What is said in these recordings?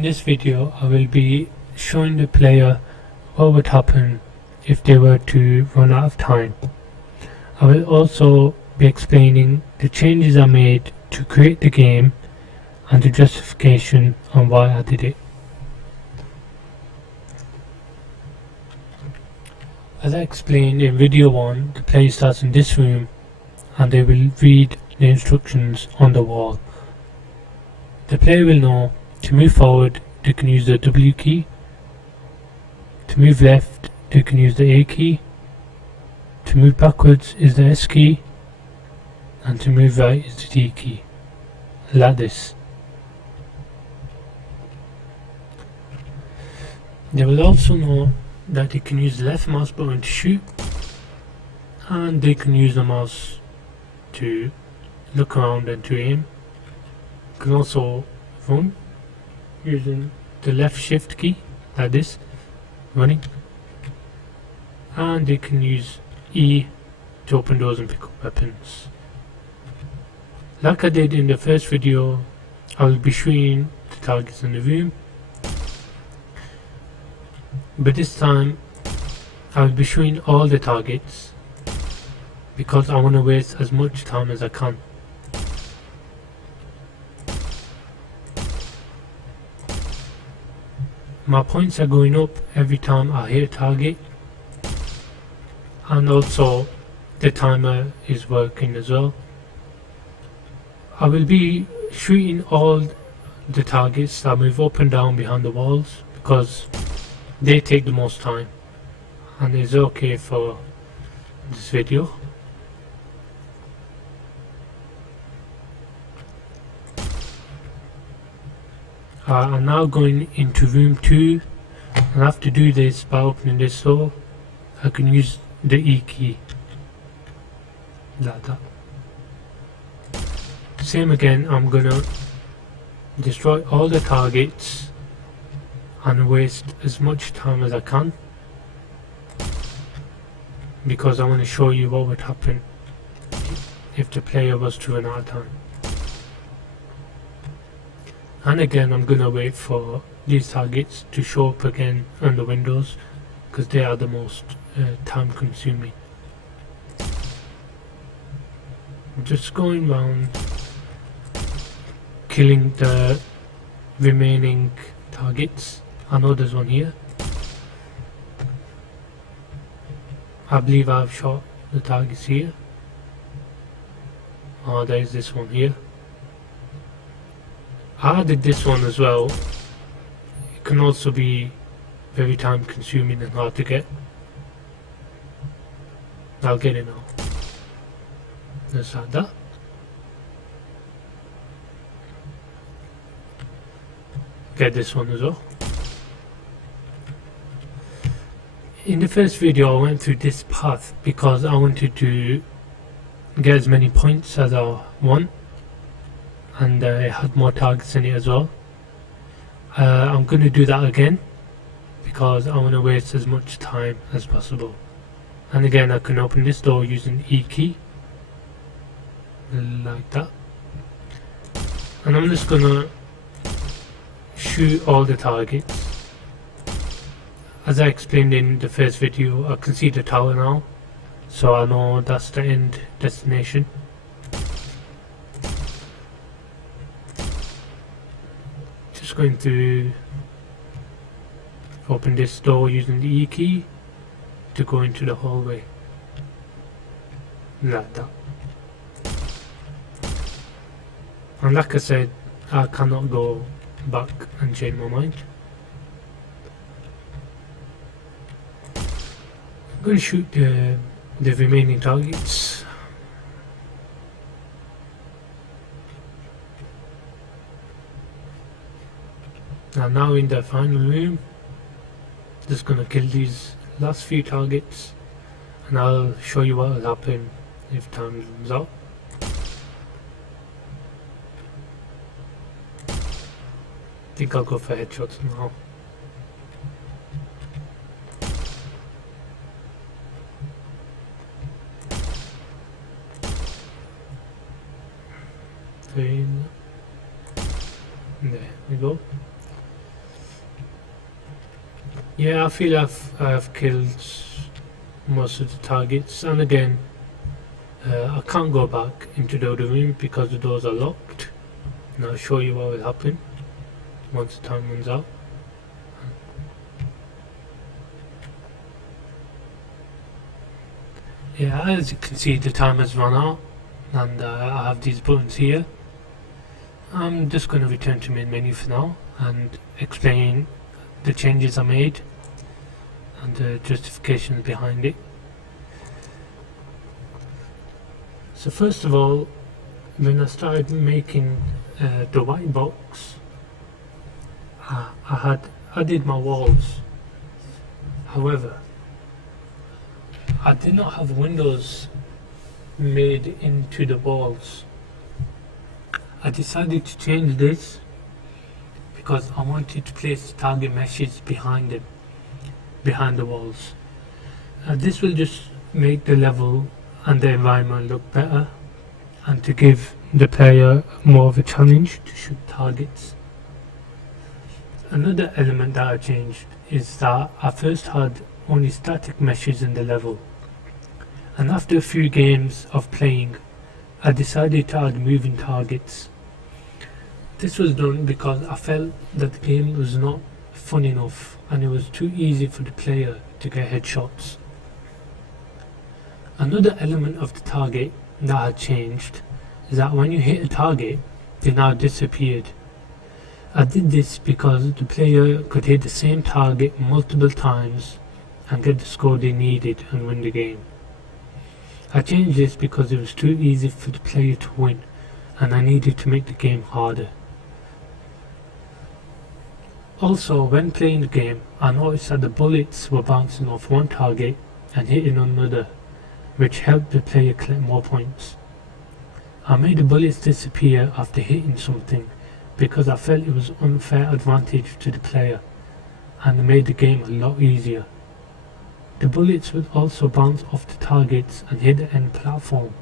In this video I will be showing the player what would happen if they were to run out of time. I will also be explaining the changes I made to create the game and the justification on why I did it. As I explained in video 1, the player starts in this room and they will read the instructions on the wall. The player will know to move forward they can use the W key, to move left they can use the A key, to move backwards is the S key, and to move right is the D key, like this. They will also know that they can use the left mouse button to shoot, and they can use the mouse to look around and to aim. You can also run using the left shift key, like this, running, and they can use E to open doors and pick up weapons. Like I did in the first video, I will be shooting the targets in the room, but this time I will be shooting all the targets because I want to waste as much time as I can. My points are going up every time I hit a target, and also the timer is working as well. I will be shooting all the targets that move up and down behind the walls because they take the most time, and it's okay for this video. I'm now going into room 2, and I have to do this by opening this door. I can use the E key, like that. Same again, I'm gonna destroy all the targets and waste as much time as I can because I want to show you what would happen if the player was to run out of time. And again, I'm gonna wait for these targets to show up again on the windows because they are the most time consuming. I'm just going around killing the remaining targets. I know there's one here. I believe I've shot the targets here. Oh, there's this one here. I did this one as well. It can also be very time consuming and hard to get. I'll get it now. Just like that. Get this one as well. In the first video I went through this path because I wanted to get as many points as I want, and it had more targets in it as well. I'm going to do that again because I want to waste as much time as possible. And again, I can open this door using E key, like that. And I'm just going to shoot all the targets. As I explained in the first video, I can see the tower now, so I know that's the end destination. Just going to open this door using the E key to go into the hallway, like that. And like I said, I cannot go back and change my mind. I'm going to shoot the remaining targets. I'm now in the final room. Just gonna kill these last few targets, and I'll show you what will happen if time runs out. I think I'll go for headshots now. There we go. Yeah, I feel I've killed most of the targets, and again, I can't go back into the other room because the doors are locked. And I'll show you what will happen once the time runs out. Yeah, as you can see, the time has run out, and I have these buttons here. I'm just going to return to main menu for now and explain the changes I made and the justifications behind it. So first of all, when I started making the white box, I had added my walls. However, I did not have windows made into the walls. I decided to change this because I wanted to place target meshes behind them, behind the walls. This will just make the level and the environment look better, and to give the player more of a challenge to shoot targets. Another element that I changed is that I first had only static meshes in the level, and after a few games of playing, I decided to add moving targets. This was done because I felt that the game was not fun enough and it was too easy for the player to get headshots. Another element of the target that had changed is that when you hit a target, they now disappeared. I did this because the player could hit the same target multiple times and get the score they needed and win the game. I changed this because it was too easy for the player to win and I needed to make the game harder. Also, when playing the game, I noticed that the bullets were bouncing off one target and hitting another, which helped the player collect more points. I made the bullets disappear after hitting something because I felt it was unfair advantage to the player and it made the game a lot easier. The bullets would also bounce off the targets and hit the end platform,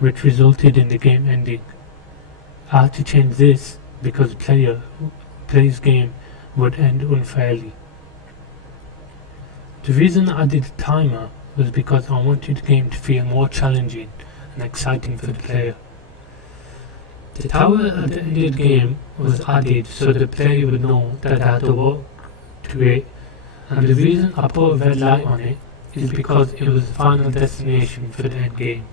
which resulted in the game ending. I had to change this because the player who plays game would end unfairly. The reason I did a timer was because I wanted the game to feel more challenging and exciting for the player. The tower at the end of the game was added so the player would know that they had to walk to it, and the reason I put a red light on it is because it was the final destination for the end game.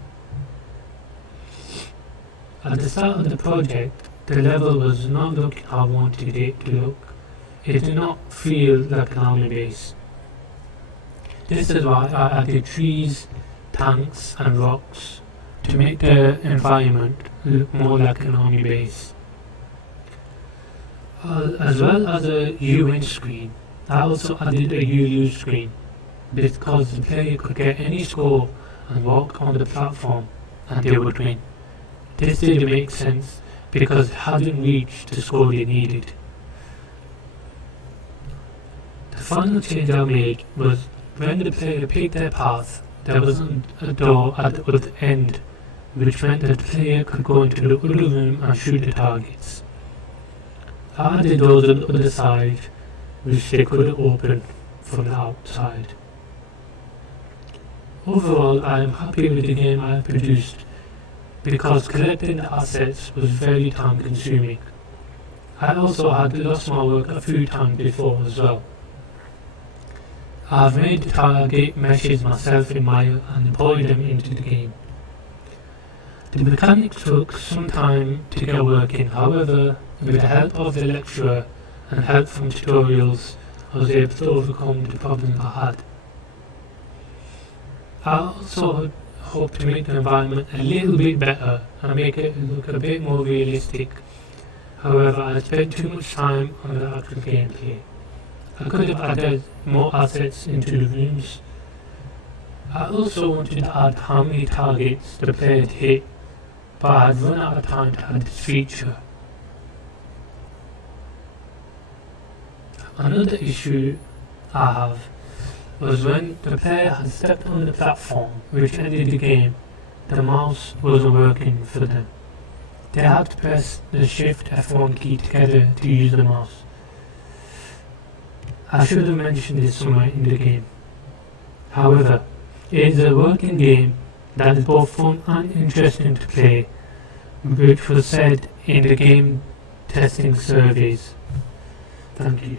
At the start of the project, the level was not looking how I wanted it to look. It did not feel like an army base. This is why I added trees, tanks and rocks to make the environment look more like an army base. As well as a U-win screen, I also added a U-lose screen because the player could get any score and walk on the platform and they would win. This didn't make sense because it hadn't reached the score they needed. The final change I made was when the player picked their path, there wasn't a door at the other end, which meant that the player could go into the other room and shoot the targets. I added doors on the other side, which they couldn't open from the outside. Overall, I am happy with the game I have produced because collecting the assets was very time consuming. I also had lost my work a few times before as well. I have made the target meshes myself in Maya and employed them into the game. The mechanics took some time to get working, however, with the help of the lecturer and help from tutorials, I was able to overcome the problems I had. I also hope to make the environment a little bit better and make it look a bit more realistic. However, I spent too much time on the actual gameplay. I could have added more assets into the rooms. I also wanted to add how many targets the player had hit, but I had run out of time to add this feature. Another issue I have was when the player had stepped on the platform which ended the game, the mouse wasn't working for them. They had to press the Shift F1 key together to use the mouse. I should have mentioned this somewhere in the game. However, it is a working game that is both fun and interesting to play, which was said in the game testing surveys. Thank you.